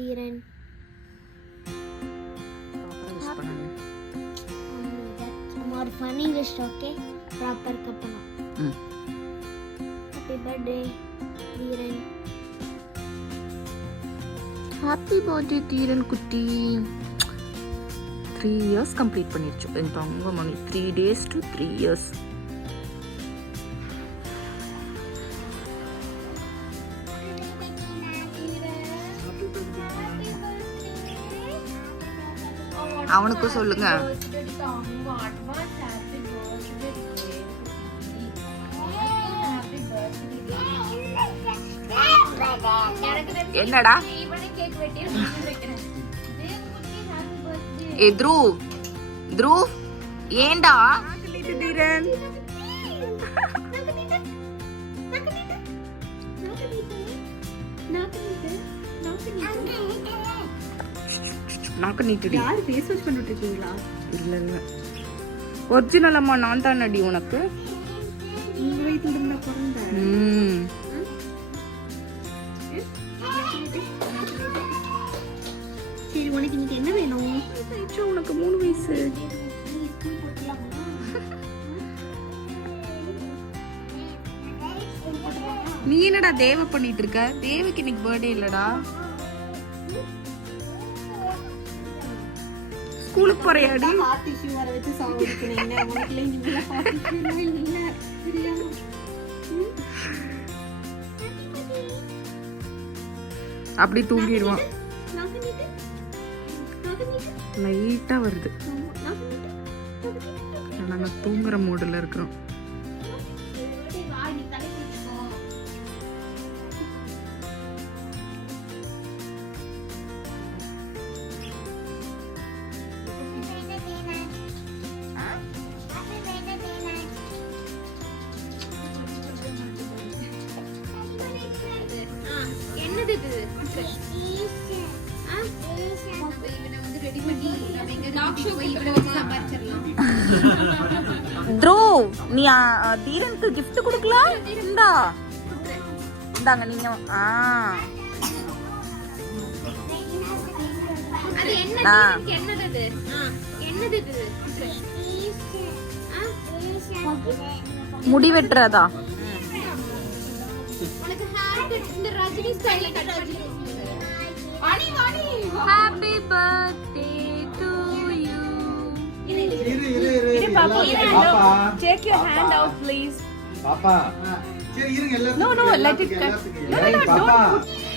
தீரன். ஒரு funny wish. Okay, proper கப்பலாம். Happy birthday Dheeran. Happy birthday Dheeran குட்டி. 3 years கம்ப்ளீட் பண்ணிருச்சு என் தங்கமணி. 3 days to 3 years. அவனுக்கும் சொல்லுங்க. என்னடா த்ருவ் ஏண்டா தீரன் நாக்கு நீட்டுடி. யார் ஃபேஸ் வாஷ் பண்ணிட்டு இருக்கீங்களா? இல்ல ஒரிஜினல் அம்மா நான் தான் அடி உனக்கு. உங்க வயித்துல இருந்தா பிறந்த. சரி, உனக்கு இன்னைக்கு என்ன வேணும்? உனக்கு 3 வயசு. நீ என்னடா தேவ பண்ணிட்டு இருக்க? தேவக்கு இன்னைக்கு பர்த்டே இல்லடா. ஸ்கூலுக்கு போறியாடி? ஹார்ட் இஷ்யூ வர வச்சு சாவடிக்கிறீங்க. உனக்குல இந்த ஹார்ட் இஷ்யூ இல்ல. சரியா? அப்படி தூங்கிடுவான். லைட்டா வருது. நாங்க தூங்குற மூடுல இருக்கிறோம். என்னது இது? த்ருவ், நீ தீரனுக்கு gift கொடுக்கலாம். இந்தாங்க நீங்க. முடி வெட்டுறதா? ரஜினி ஸ்டைல்ல கட் பண்ணி. Happy birthday to you. இரு பாப்பா. Take your hand out please. பாப்பா சரி இருங்க எல்லாரும். No, let it cut. No, don't.